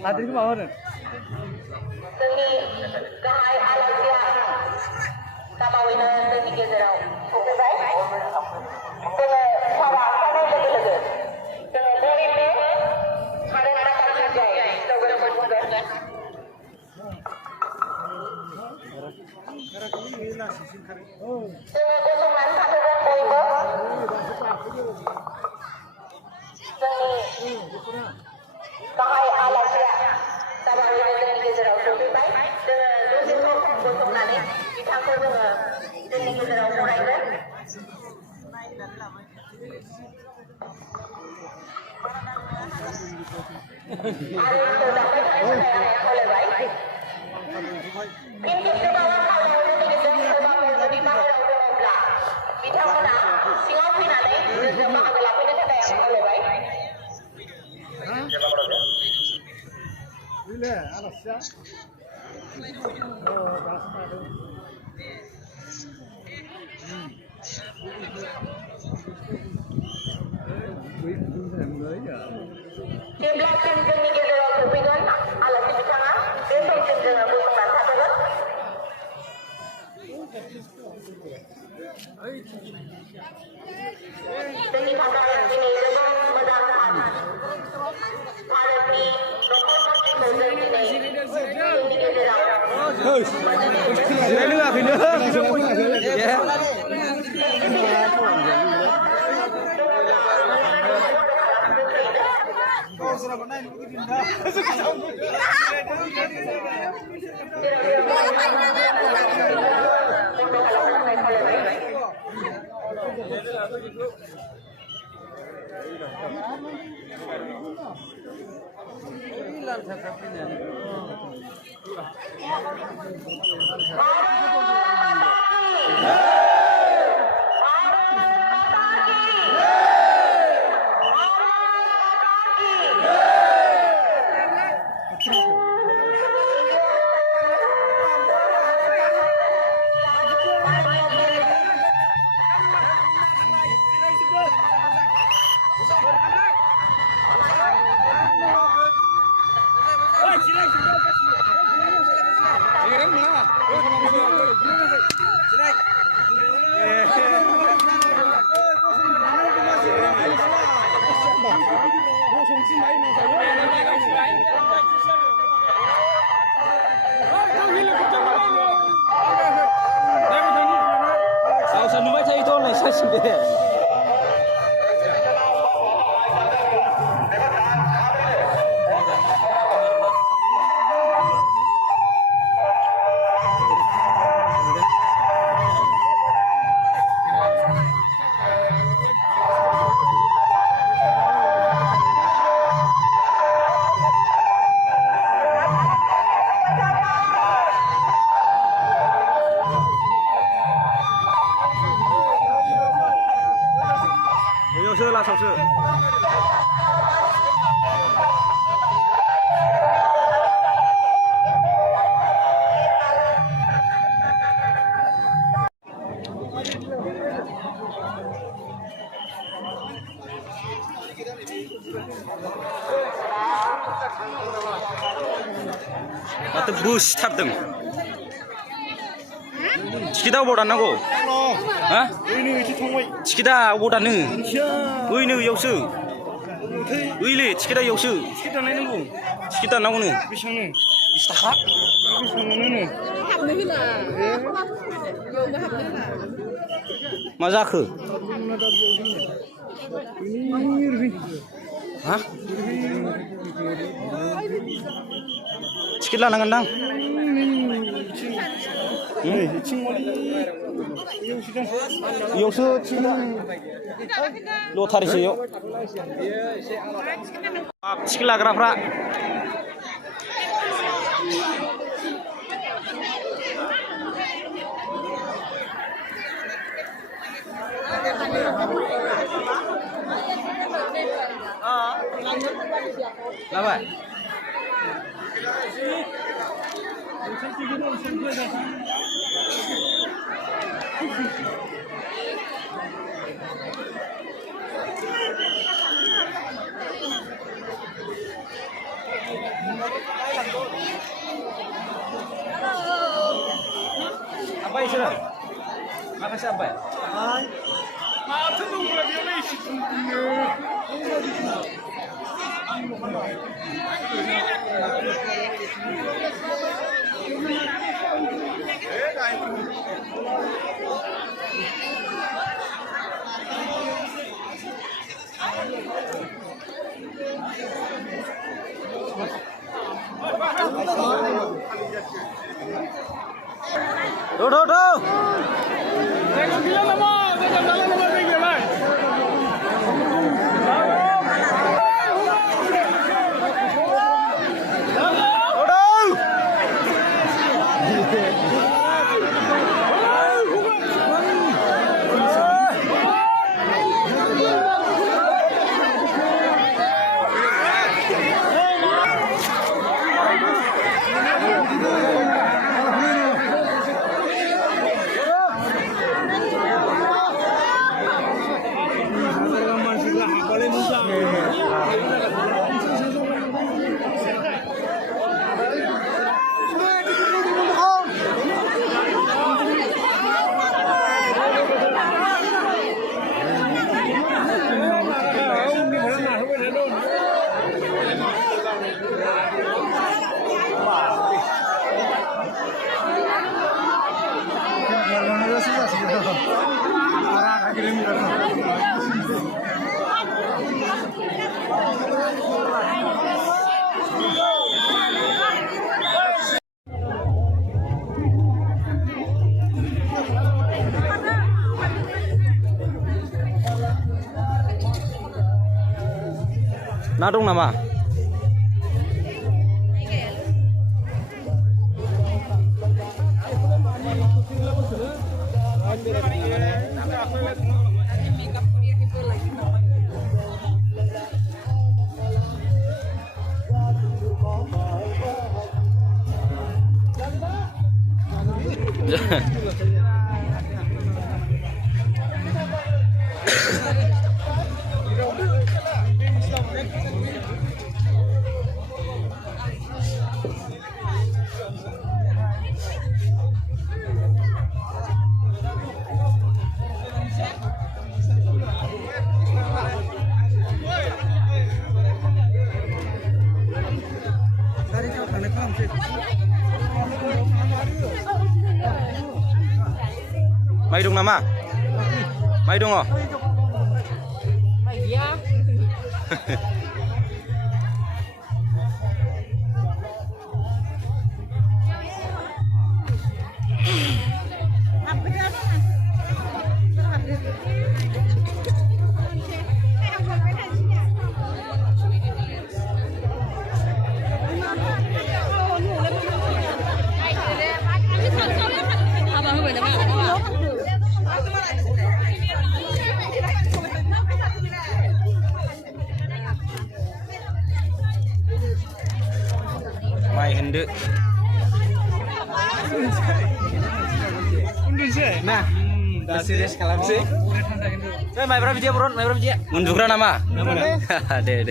Hadirnya mau nih. Seni Gahay Alasya Tabawina Seni Gezerau. Oke baik. Dengan cara sana lagi. Dengan dari ini ada kata kerja. Kita berbuat. Dengan kusungan satu dan poibo. Seni Gahay Alasya Tabawina Seni Gezerau. Oke baik. Dengan dua kusungan ini kita akan Seni Gezerau mulai. Pintu ke bawah kalau ini ke bawah di bawah belah. Kita mana singa finale di bawah belah ini ada yang boleh baik. Ile Alasya. Oh, bahasa tu. Di belakang Seni Gezerau Kupingan alat di tengah besok dengan bukan satu kan? Seni pakaian ini dengan mendapatkan parti nomor ini Seni Gezerau. Ini lah video. Ya. Sao nó mới thấy thôi này sao xịn thế? Nhiều sư là sầu sư. Atau bus tabdeng. Kita bawa danau. Hah? Kita bawa danau. Ini yausu. Ini kita yausu. Kita nau ni. Istaka. Mazak. Hah? Sikit lah nangan dang. Yausu lo tarik sih yo. Sikit lah gerap-gerap. Apa? Apa istilah? Makasih apa? Tuh. Na dong nama? May dong nama? May dong oh? May dia. May hende. Nah, serius kalam sih. May berapa dia bro? May berapa dia? Munjukra nama? Deh.